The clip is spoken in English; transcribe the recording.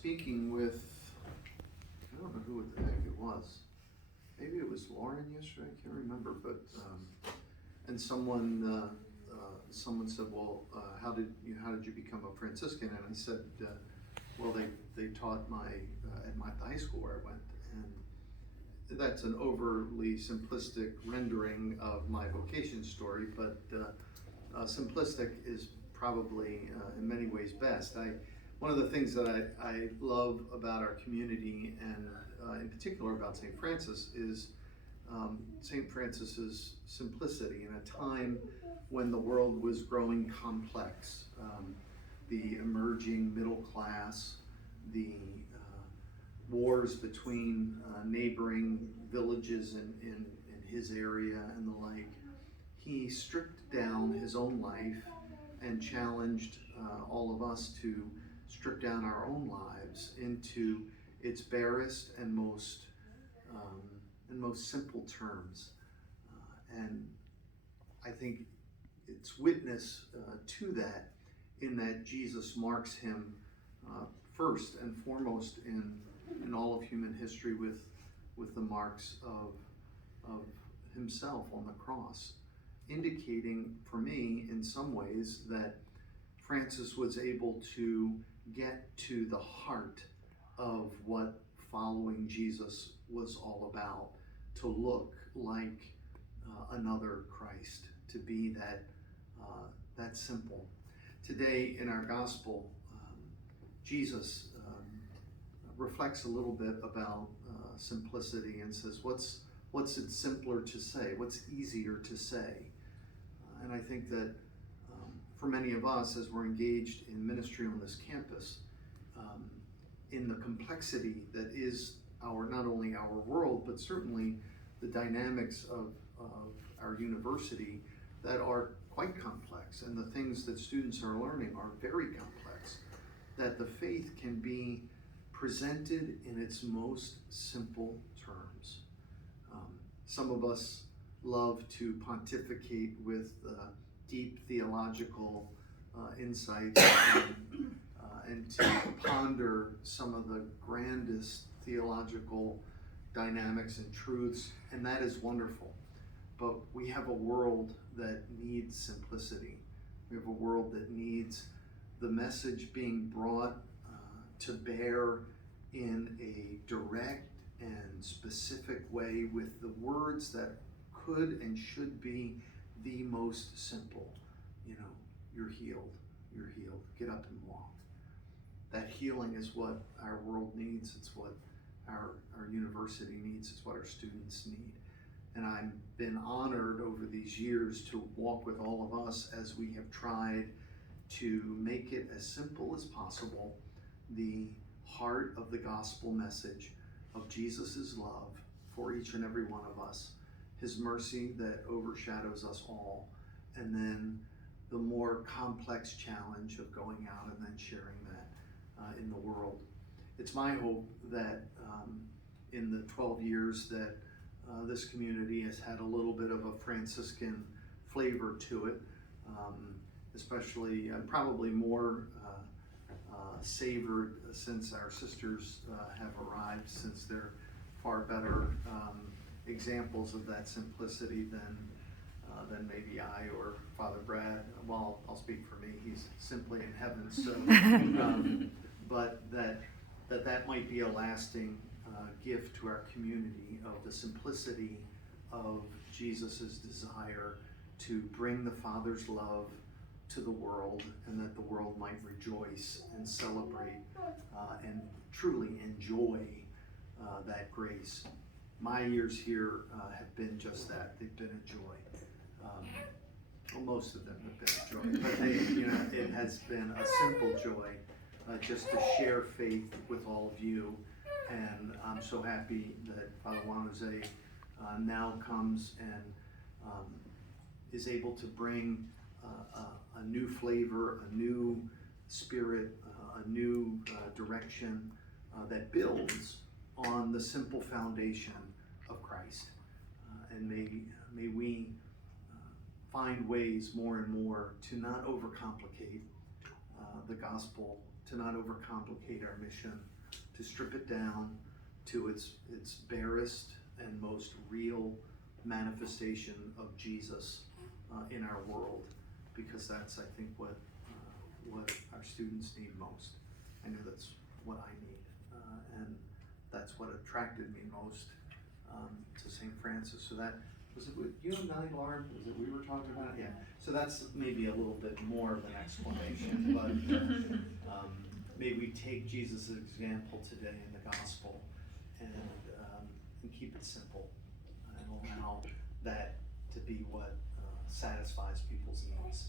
speaking with, I don't know who the heck it was. Maybe it was Lauren yesterday, I can't remember, but, and someone said, well, how did you become a Franciscan? And I said, well, they taught at my high school where I went, and that's an overly simplistic rendering of my vocation story, but simplistic is probably in many ways best. One of the things that I love about our community, and in particular about St. Francis, is St. Francis's simplicity in a time when the world was growing complex. The emerging middle class, the wars between neighboring villages in his area and the like. He stripped down his own life and challenged all of us to strip down our own lives into its barest and most simple terms. And I think it's witness to that, in that Jesus marks him first and foremost in all of human history with the marks of himself on the cross, indicating for me in some ways that Francis was able to get to the heart of what following Jesus was all about, to look like another Christ, to be that simple. Today in our gospel, Jesus reflects a little bit about simplicity and says, what's it simpler to say? What's easier to say? And I think that for many of us, as we're engaged in ministry on this campus, in the complexity that is not only our world, but certainly the dynamics of our university that are quite complex, and the things that students are learning are very complex, that the faith can be presented in its most simple terms. Some of us love to pontificate with deep theological insights and to ponder some of the grandest theological dynamics and truths, and that is wonderful. But we have a world that needs simplicity. We have a world that needs the message being brought to bear in a direct and specific way, with the words that could and should be the most simple. You're healed, get up and walk. That healing is what our world needs. It's what our university needs. It's what our students need. And I've been honored over these years to walk with all of us as we have tried to make it as simple as possible, the heart of the gospel message of Jesus' love for each and every one of us, his mercy that overshadows us all, and then the more complex challenge of going out and then sharing that in the world. It's my hope that in the 12 years that this community has had a little bit of a Franciscan flavor to it, especially probably more savored since our sisters have arrived, since they're far better examples of that simplicity than maybe I or Father Brad. Well, I'll speak for me, he's simply in heaven, so but that might be a lasting gift to our community, of the simplicity of Jesus's desire to bring the Father's love to the world, and that the world might rejoice and celebrate and truly enjoy that grace. My years here have been just that. They've been a joy. Well, most of them have been a joy, but it has been a simple joy just to share faith with all of you. And I'm so happy that Father Juan Jose now comes and is able to bring a new flavor, a new spirit, a new direction that builds on the simple foundation of Christ. And may we find ways more and more to not overcomplicate the gospel to not overcomplicate our mission, to strip it down to its barest and most real manifestation of Jesus in our world, because that's, I think, what our students need most. I know that's what I need, and that's what attracted me most to St. Francis. So that was it with you and Nellie Lauren? Was it we were talking about? Yeah. So that's maybe a little bit more of an explanation, but may we take Jesus' example today in the gospel and keep it simple and allow that to be what satisfies people's needs.